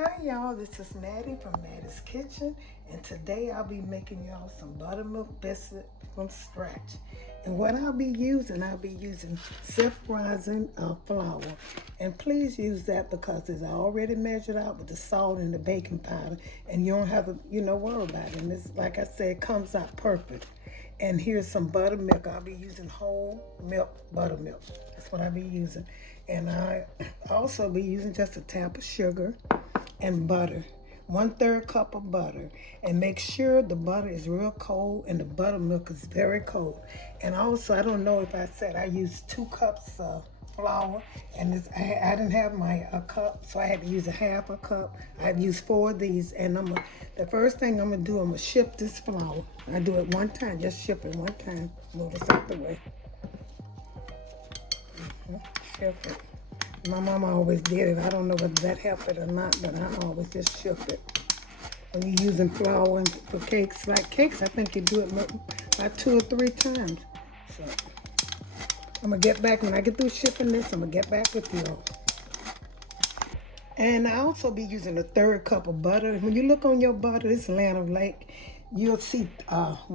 Hi y'all, this is Mattie from Mattie's Kitchen, and today I'll be making y'all some buttermilk biscuit from scratch. And what I'll be using self-rising flour. And please use that because it's already measured out with the salt and the baking powder, and you don't have to, worry about it. And it's, like I said, it comes out perfect. And here's some buttermilk. I'll be using whole milk buttermilk. That's what I'll be using. And I also be using just a tap of sugar and butter. 1/3 cup of butter. And make sure the butter is real cold and the buttermilk is very cold. And also, I don't know if I said I used 2 cups of flour, and I didn't have my cup, so I had to use a half a cup. I've used 4 of these, and the first thing I'm gonna do, I'm gonna shift this flour. I do it one time, just ship it one time. Move this out the way. Shift it. My mama always did it. I don't know whether that helped it or not, but I always just shift it. When you're using flour for cakes, like cakes, I think you do it about 2 or 3 times. So I'm gonna get back when I get through shipping this. I'm gonna get back with you all. And I also be using a 1/3 cup of butter. When you look on your butter, this Atlanta Lake, you'll see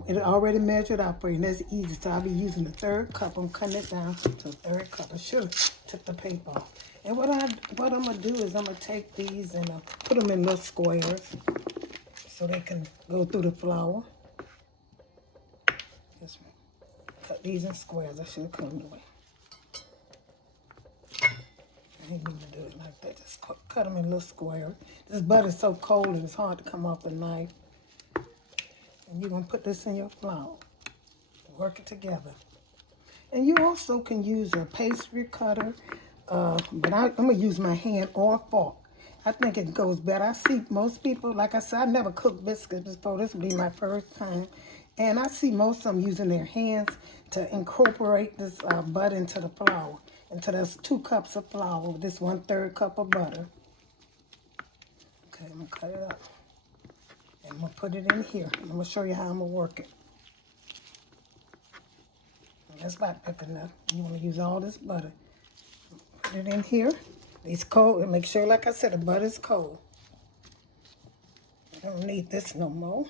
it already measured out for you. And that's easy. So I'll be using a 1/3 cup. I'm cutting it down to a 1/3 cup. I should have took the paper off. And what I'm gonna do is I'm gonna take these and put them in little squares so they can go through the flour. Just cut these in squares. I should have cut them away. I didn't mean to do it like that. Just cut them in little squares. This butter's so cold and it's hard to come off the knife. And you're going to put this in your flour. Work it together. And you also can use a pastry cutter, but I'm going to use my hand or a fork. I think it goes better. I see most people, like I said, I never cooked biscuits before. This will be my first time. And I see most of them using their hands to incorporate this butter into the flour. Until that's 2 cups of flour with this 1/3 cup of butter. Okay, I'm going to cut it up. And I'm going to put it in here. I'm going to show you how I'm going to work it. That's about thick enough. You want to use all this butter. Put it in here. It's cold. And make sure, like I said, the butter's cold. I don't need this no more.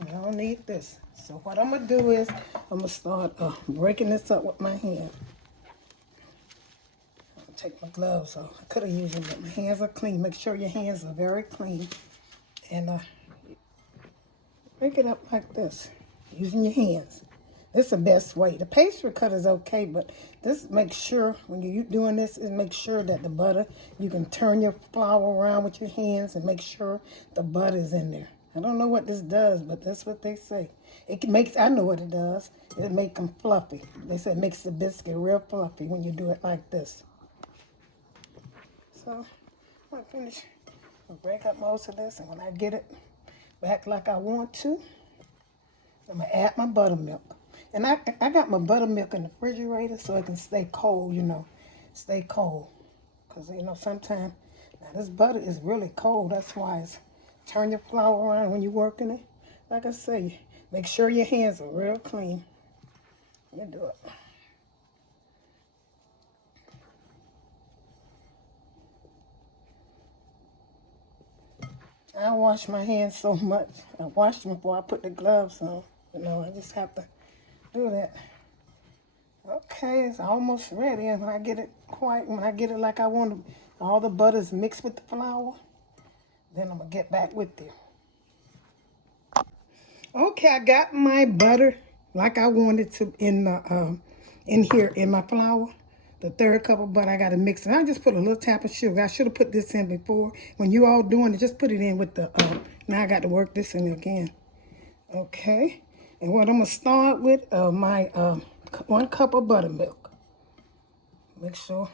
I don't need this. So what I'm going to do is I'm going to start breaking this up with my hand. I'll take my gloves off. I could have used them, but my hands are clean. Make sure your hands are very clean. And break it up like this, using your hands. This is the best way. The pastry cutter is okay, but this makes sure when you're doing this, it makes sure that the butter, you can turn your flour around with your hands and make sure the butter is in there. I don't know what this does, but that's what they say. I know what it does. It makes them fluffy. They say it makes the biscuit real fluffy when you do it like this. So, I'm finished. I'll break up most of this, and when I get it back like I want to, I'm going to add my buttermilk. And I got my buttermilk in the refrigerator so it can stay cold, stay cold. Because, sometimes, now this butter is really cold. That's why turn your flour around when you're working it. Like I say, make sure your hands are real clean. You do it. I wash my hands so much. I washed them before I put the gloves on. I just have to do that. Okay, it's almost ready. And when I get it like I want to, all the butter's mixed with the flour, then I'm going to get back with you. Okay, I got my butter like I wanted to in here in my flour. The 1/3 cup of butter, I got to mix it. I just put a little tap of sugar. I should have put this in before. When you all doing it, just put it in with the, now I got to work this in again. Okay, and what I'm going to start with, my 1 cup of buttermilk. Make sure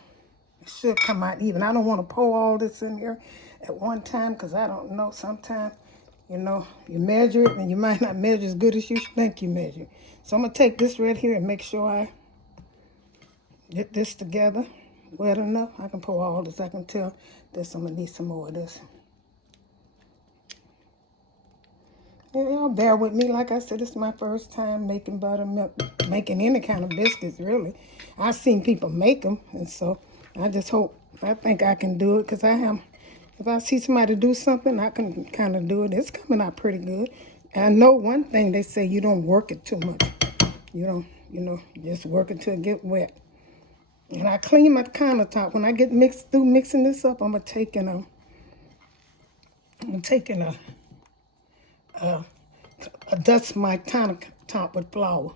it should come out even. I don't want to pour all this in here at one time because I don't know. Sometimes, you measure it and you might not measure as good as you think you measure. So I'm going to take this right here and make sure I get this together wet enough. I can pour all this. I can tell this. I'm going to need some more of this. And y'all bear with me. Like I said, this is my first time making buttermilk, making any kind of biscuits, really. I've seen people make them, and so I think I can do it because I have If I see somebody do something, I can kind of do it. It's coming out pretty good. I know one thing, they say you don't work it too much. You don't, just work it till it get wet. And I clean my countertop. When I get through mixing this up, I'm taking a dust my countertop with flour.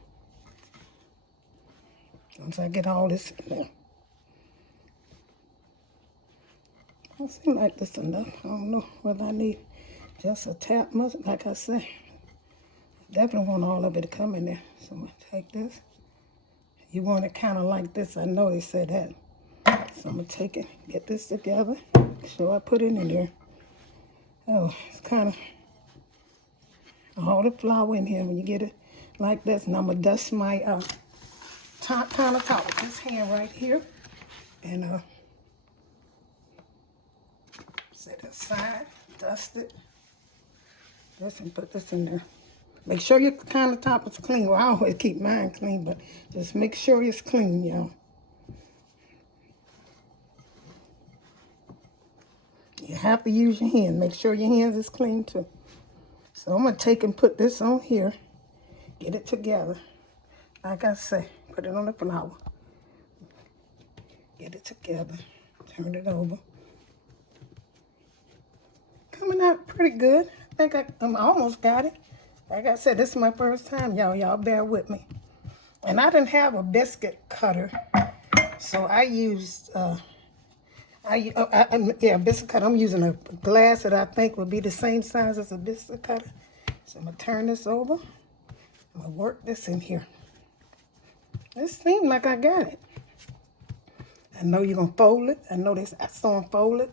Once I get all this in there. I seem like this enough. I don't know whether I need just a tap much. Like I say, definitely want all of it to come in there. So I'm going to take this. You want it kind of like this. I know they said that. So I'm going to take it, get this together. So I put it in there. Oh, it's kind of all the flour in here when you get it like this. And I'm going to dust my countertop with this hand right here. And set it aside, dust it. This and put this in there. Make sure your countertop is clean. Well, I always keep mine clean, but just make sure it's clean, y'all. You have to use your hand. Make sure your hands is clean too. So I'm going to take and put this on here. Get it together. Like I say, put it on the flour. Get it together. Turn it over. Coming out pretty good. I think I almost got it. Like I said, this is my first time, y'all. Y'all bear with me. And I didn't have a biscuit cutter, so I used, biscuit cutter. I'm using a glass that I think would be the same size as a biscuit cutter. So I'm going to turn this over. I'm going to work this in here. It seems like I got it. I know you're going to fold it. I know I saw them fold it.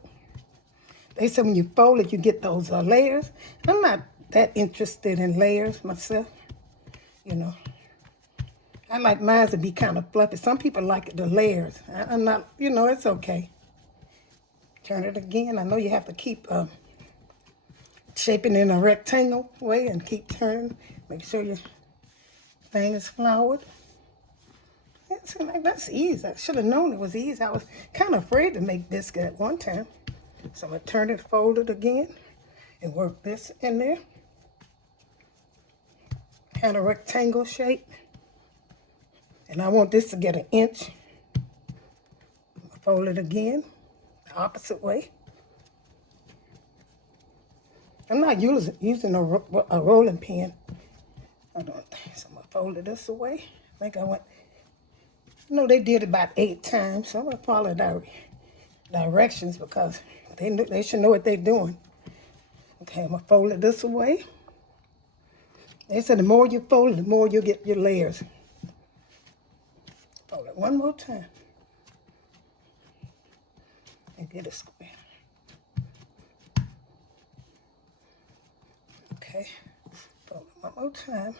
They said when you fold it, you get those layers. I'm not that interested in layers myself, I like mine to be kind of fluffy. Some people like the layers. I'm not, it's okay. Turn it again. I know you have to keep shaping in a rectangle way and keep turning. Make sure your thing is floured. It seems like that's easy. I should have known it was easy. I was kind of afraid to make biscuit at one time. So I'm going to turn it, fold it again, and work this in there. Kind of rectangle shape. And I want this to get 1 inch. Fold it again, the opposite way. I'm not using a rolling pin. So I'm going to fold it this away. I think I went, they did it about 8 times. So I'm going to follow directions because they should know what they're doing. Okay, I'm going to fold it this way. They said the more you fold it, the more you get your layers. Fold it one more time. And get it square. Okay, fold it one more time.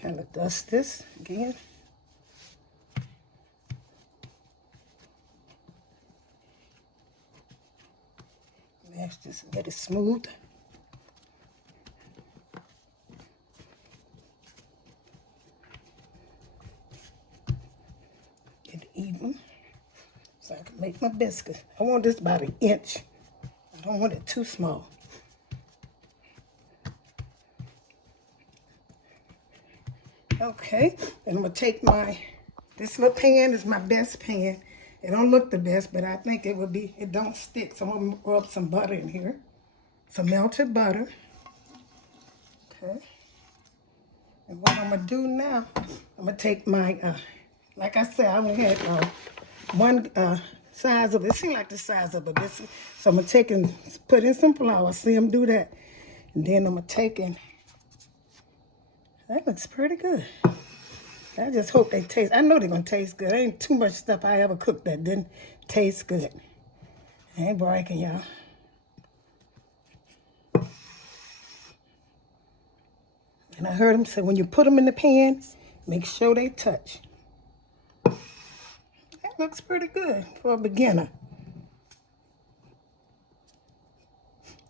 Kind of dust this again. Mash this and get it smooth. Get it even so I can make my biscuit. I want this about 1 inch. I don't want it too small. Okay, and I'm going to take this little pan is my best pan. It don't look the best, but I think it don't stick. So I'm going to rub some butter in here. Some melted butter. Okay. And what I'm going to do now, I'm going to take my, like I said, I only had one size of it. It seemed like the size of a biscuit. So I'm going to take and put in some flour. See them do that. And then I'm going to take and, that looks pretty good. I just hope they taste. I know they're going to taste good. There ain't too much stuff I ever cooked that didn't taste good. I ain't bragging, y'all. And I heard them say when you put them in the pan, make sure they touch. That looks pretty good for a beginner.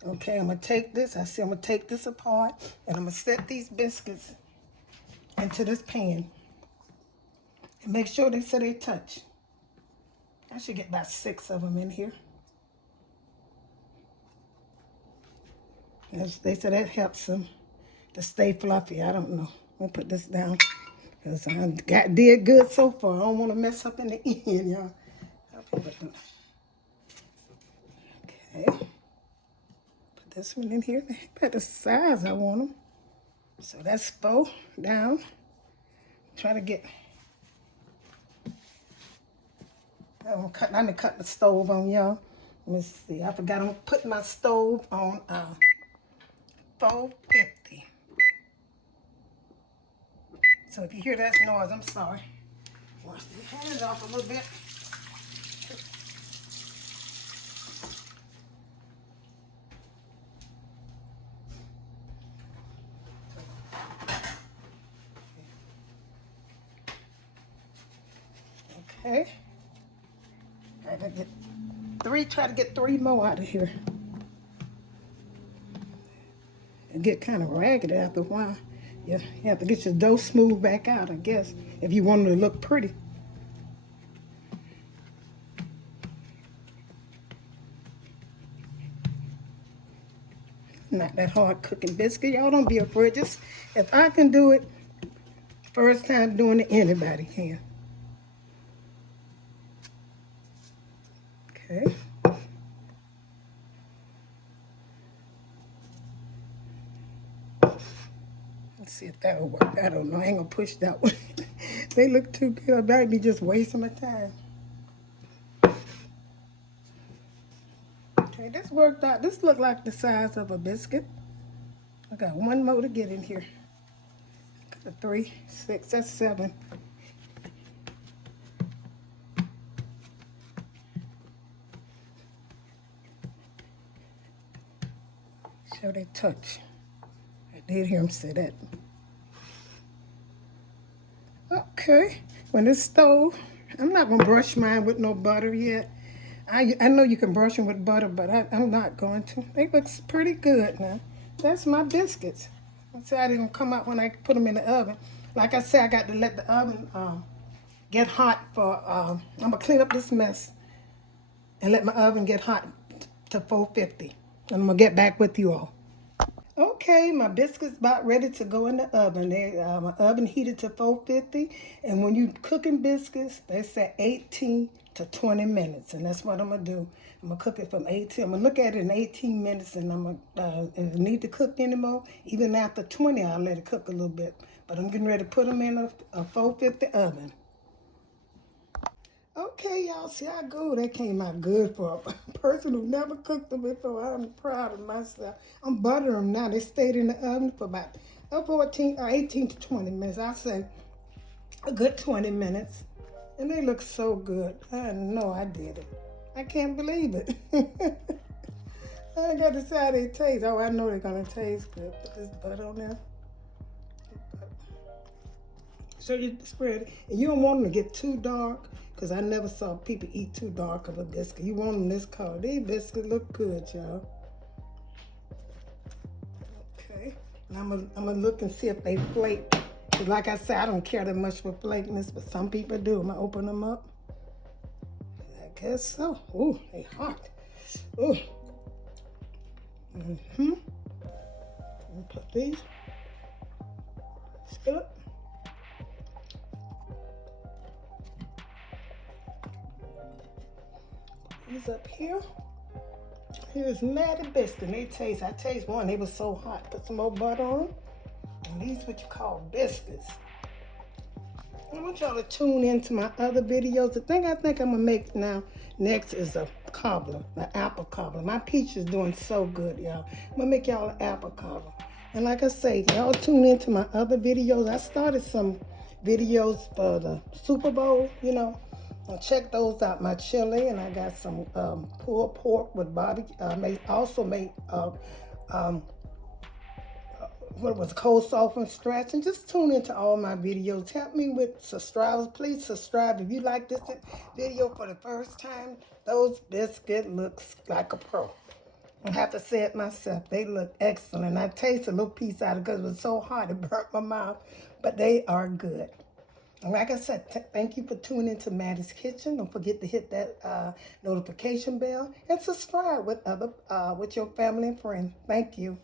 Okay, I'm going to take this. I'm going to take this apart, and I'm going to set these biscuits into this pan. And make sure they touch. I should get about 6 of them in here. They said that helps them to stay fluffy. I don't know. I'll put this down because I did good so far. I don't want to mess up in the end, y'all. Okay. Put this one in here. About the size I want them. So that's 4 down. Try to get. I'm gonna cut the stove on y'all. Let me see. I forgot I'm putting my stove on 450. So if you hear that noise, I'm sorry. Wash the hands off a little bit. Okay. I gotta get 3. Try to get 3 more out of here. It get kind of ragged after a while. You have to get your dough smooth back out, I guess, if you want it to look pretty. Not that hard cooking biscuit. Y'all don't be afraid. Just if I can do it, first time doing it, anybody can. Okay. Let's see if that'll work. I don't know. I ain't gonna push that one. They look too good. I might be just wasting my time. Okay, this worked out. This looked like the size of a biscuit. I got 1 more to get in here. Got a 3, 6, that's 7. Show they touch. I did hear him say that. Okay, when this stove, I'm not gonna brush mine with no butter yet. I know you can brush them with butter, but I'm not going to. They look pretty good now. That's my biscuits. I said I didn't come out when I put them in the oven. Like I said, I got to let the oven get hot for, I'm gonna clean up this mess and let my oven get hot to 450. And I'm gonna get back with you all. Okay, my biscuits about ready to go in the oven. My oven heated to 450, and when you cooking biscuits, they say 18 to 20 minutes, and that's what I'm gonna do. I'm gonna cook it from 18. I'm gonna look at it in 18 minutes, and I'm gonna if it need to cook anymore, even after 20, I'll let it cook a little bit. But I'm getting ready to put them in a 450 oven. Okay, y'all, see how good that came out good for a person who never cooked them before. I'm proud of myself. I'm buttering them now. They stayed in the oven for about 18 to 20 minutes. I say a good 20 minutes. And they look so good. I know I did it. I can't believe it. I got to see how they taste. Oh, I know they're going to taste good. Put this butter on there. So you spread it. And you don't want them to get too dark, because I never saw people eat too dark of a biscuit. You want them this color. These biscuits look good, y'all. Okay. And I'm gonna look and see if they flake. Because like I said, I don't care that much for flakiness, but some people do. I'm gonna open them up. I guess so. Ooh, they hot. Ooh. Mm-hmm. Put these. Good. These up here. Here's Mattie Biscuit. I taste one. They were so hot. Put some more butter on them. And these what you call biscuits. I want y'all to tune into my other videos. The thing I think I'm gonna make now next is a cobbler, an apple cobbler. My peach is doing so good, y'all. I'm gonna make y'all an apple cobbler. And like I say, y'all tune into my other videos. I started some videos for the Super Bowl, you know. Check those out. My chili, and I got some pulled pork with barbecue. I also made what was cold soft and stretch. And just tune into all my videos. Help me with subscribers. Please subscribe if you like this video for the first time. Those biscuits looks like a pro. I have to say it myself. They look excellent. I taste a little piece out of it because it was so hot it burnt my mouth. But they are good. And like I said, thank you for tuning into Mattie's Kitchen. Don't forget to hit that notification bell and subscribe with with your family and friends. Thank you.